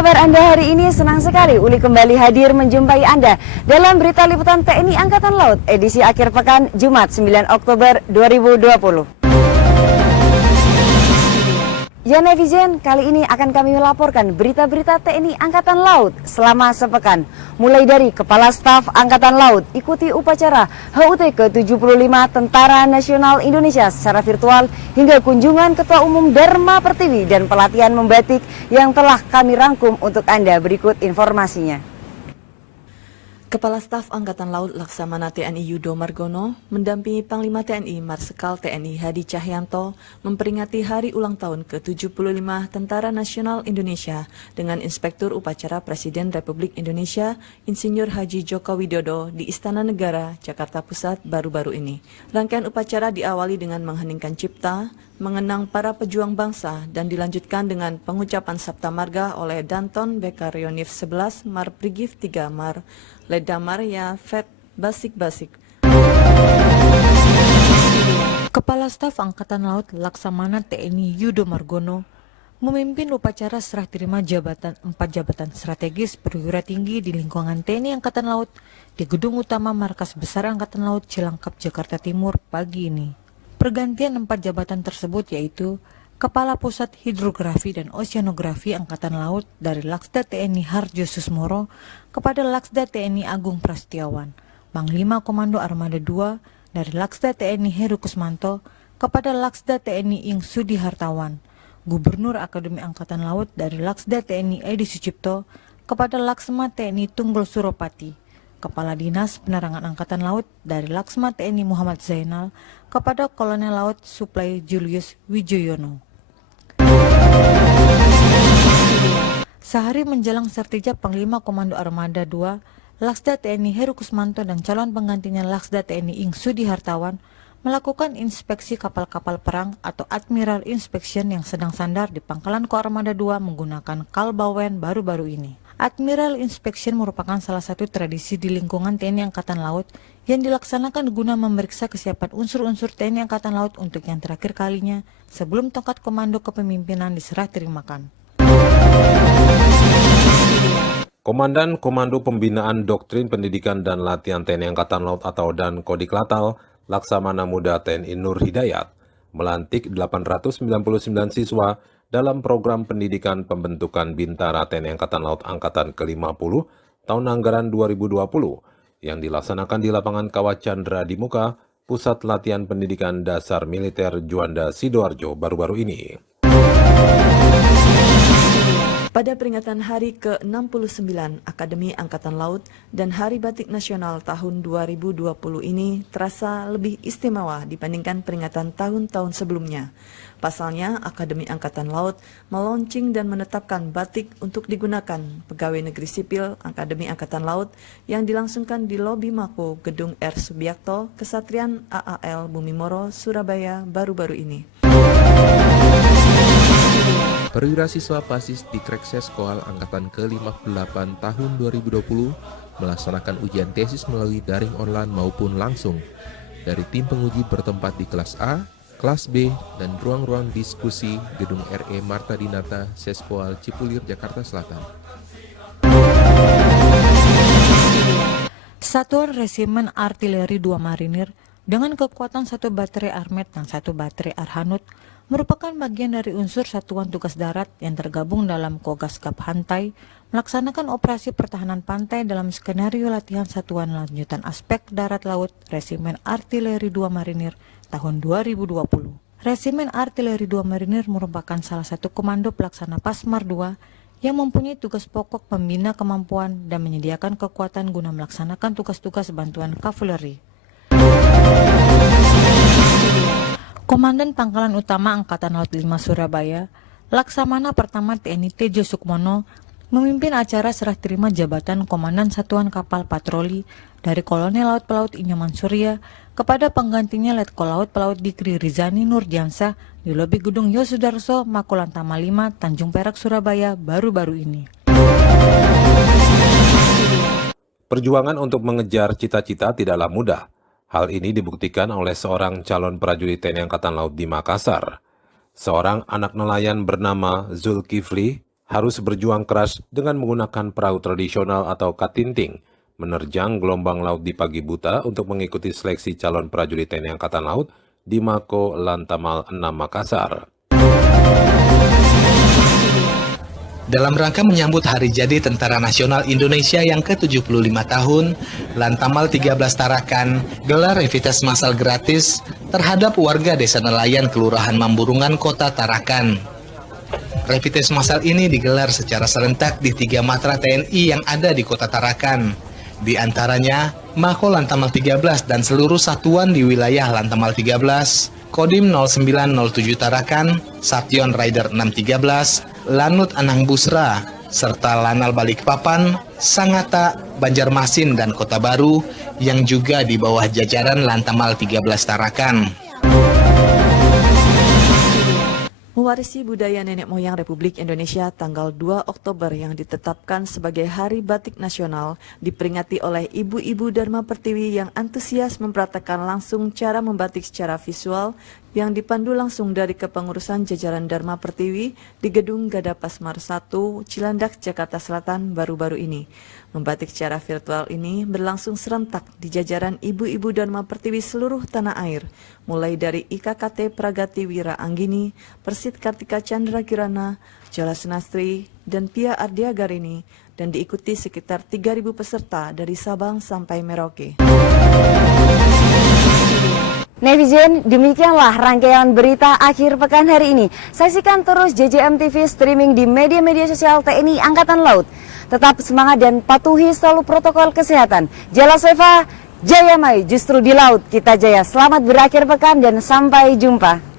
kabar Anda hari ini? Senang sekali Uli kembali hadir menjumpai Anda dalam berita liputan TNI Angkatan Laut edisi akhir pekan Jumat 9 Oktober 2020. Ya netizen, kali ini akan kami melaporkan berita-berita TNI Angkatan Laut selama sepekan. Mulai dari Kepala Staf Angkatan Laut ikuti upacara HUT ke-75 Tentara Nasional Indonesia secara virtual hingga kunjungan Ketua Umum Dharma Pertiwi dan pelatihan membatik yang telah kami rangkum untuk Anda. Berikut informasinya. Kepala Staf Angkatan Laut Laksamana TNI Yudo Margono mendampingi Panglima TNI Marsikal TNI Hadi Cahyanto memperingati hari ulang tahun ke-75 Tentara Nasional Indonesia dengan Inspektur Upacara Presiden Republik Indonesia Insinyur Haji Joko Widodo di Istana Negara, Jakarta Pusat baru-baru ini. Rangkaian upacara diawali dengan mengheningkan cipta, mengenang para pejuang bangsa dan dilanjutkan dengan pengucapan Sabta Marga oleh Danton Bekaryonif 11 Mar Brigif 3 Mar Ledamar ya Fet Basik-Basik. Kepala Staf Angkatan Laut Laksamana TNI Yudo Margono memimpin upacara serah terima jabatan 4 jabatan strategis perwira tinggi di lingkungan TNI Angkatan Laut di Gedung Utama Markas Besar Angkatan Laut Cilangkap, Jakarta Timur pagi ini. Pergantian 4 jabatan tersebut yaitu Kepala Pusat Hidrografi dan Oceanografi Angkatan Laut dari Laksda TNI Harjo Susmoro kepada Laksda TNI Agung Prasetyawan, Panglima Komando Armada 2 dari Laksda TNI Heru Kusmanto kepada Laksda TNI Ing Sudi Hartawan, Gubernur Akademi Angkatan Laut dari Laksda TNI Edi Sucipto kepada Laksma TNI Tunggul Suropati, Kepala Dinas Penerangan Angkatan Laut dari Laksma TNI Muhammad Zainal kepada Kolonel Laut Suplai Julius Wijoyono. Sehari menjelang sertijab Panglima Komando Armada 2, Laksda TNI Heru Kusmanto dan calon penggantinya Laksda TNI Ing Sudi Hartawan melakukan inspeksi kapal-kapal perang atau Admiral Inspection yang sedang sandar di Pangkalan Koarmada 2 menggunakan Kalbawen baru-baru ini. Admiral Inspection merupakan salah satu tradisi di lingkungan TNI Angkatan Laut yang dilaksanakan guna memeriksa kesiapan unsur-unsur TNI Angkatan Laut untuk yang terakhir kalinya sebelum tongkat komando kepemimpinan diserah terimakan. Komandan Komando Pembinaan Doktrin Pendidikan dan Latihan TNI Angkatan Laut atau Dan Kodiklatal Laksamana Muda TNI Nur Hidayat melantik 899 siswa dalam program pendidikan pembentukan Bintara TNI Angkatan Laut Angkatan ke-50 tahun anggaran 2020 yang dilaksanakan di lapangan Kawat Chandra di Muka, Pusat Latihan Pendidikan Dasar Militer Juanda Sidoarjo baru-baru ini. Pada peringatan hari ke-69 Akademi Angkatan Laut dan Hari Batik Nasional tahun 2020 ini terasa lebih istimewa dibandingkan peringatan tahun-tahun sebelumnya. Pasalnya, Akademi Angkatan Laut meluncing dan menetapkan batik untuk digunakan pegawai negeri sipil Akademi Angkatan Laut yang dilangsungkan di lobi Mako Gedung R. Subiakto, Kesatrian AAL Bumimoro, Surabaya baru-baru ini. Perwira siswa Pasis di Krekses Koal Angkatan ke-58 tahun 2020 melaksanakan ujian tesis melalui daring online maupun langsung. Dari tim penguji bertempat di kelas A, kelas B, dan ruang-ruang diskusi Gedung RE Marta Dinata, Seskoal Cipulir, Jakarta Selatan. Satuan Resimen Artileri 2 Marinir dengan kekuatan 1 baterai Armet dan 1 baterai Arhanut merupakan bagian dari unsur Satuan Tugas Darat yang tergabung dalam Kogasgab Hantai melaksanakan operasi pertahanan pantai dalam skenario latihan Satuan Lanjutan Aspek Darat Laut Resimen Artileri 2 Marinir tahun 2020. Resimen Artileri 2 Marinir merupakan salah satu komando pelaksana Pasmar 2 yang mempunyai tugas pokok membina kemampuan dan menyediakan kekuatan guna melaksanakan tugas-tugas bantuan kavaleri. Komandan Pangkalan Utama Angkatan Laut 5 Surabaya, Laksamana Pertama TNI Tejo Sukmono, memimpin acara serah terima jabatan Komandan Satuan Kapal Patroli dari Kolonel Laut Pelaut Inyoman Surya kepada penggantinya Letkol Laut Pelaut Dikri Rizani Nurdiansyah di lobi Gedung Yosudarso, Makulantama 5, Tanjung Perak, Surabaya baru-baru ini. Perjuangan untuk mengejar cita-cita tidaklah mudah. Hal ini dibuktikan oleh seorang calon prajurit TNI Angkatan Laut di Makassar. Seorang anak nelayan bernama Zulkifli harus berjuang keras dengan menggunakan perahu tradisional atau katinting, menerjang gelombang laut di pagi buta untuk mengikuti seleksi calon prajurit TNI Angkatan Laut di Mako Lantamal 6 Makassar. Dalam rangka menyambut Hari Jadi Tentara Nasional Indonesia yang ke-75 tahun, Lantamal 13 Tarakan gelar rapid test massal gratis terhadap warga Desa Nelayan Kelurahan Mamburungan, Kota Tarakan. Rapid test massal ini digelar secara serentak di 3 matra TNI yang ada di Kota Tarakan. Di antaranya, Mako Lantamal 13 dan seluruh satuan di wilayah Lantamal 13, Kodim 0907 Tarakan, Satyon Rider 613, Lanut Anang Busra, serta Lanal Balikpapan, Sangatta, Banjarmasin, dan Kota Baru yang juga di bawah jajaran Lantamal 13 Tarakan. Mewarisi budaya nenek moyang Republik Indonesia, tanggal 2 Oktober yang ditetapkan sebagai Hari Batik Nasional diperingati oleh ibu-ibu Dharma Pertiwi yang antusias mempraktekkan langsung cara membatik secara visual yang dipandu langsung dari kepengurusan jajaran Dharma Pertiwi di Gedung Gada Pasmar 1, Cilandak, Jakarta Selatan baru-baru ini. Membatik secara virtual ini berlangsung serentak di jajaran ibu-ibu Dharma Pertiwi seluruh tanah air, mulai dari IKKT Pragati Wira Anggini, Persit Kartika Chandra Kirana, Jola Sunastri, dan Pia Ardiagarini, dan diikuti sekitar 3.000 peserta dari Sabang sampai Merauke. Netizen, demikianlah rangkaian berita akhir pekan hari ini. Saksikan terus JJM TV streaming di media-media sosial TNI Angkatan Laut. Tetap semangat dan patuhi selalu protokol kesehatan. Jala Seva, Jaya Mai, justru di laut kita jaya. Selamat berakhir pekan dan sampai jumpa.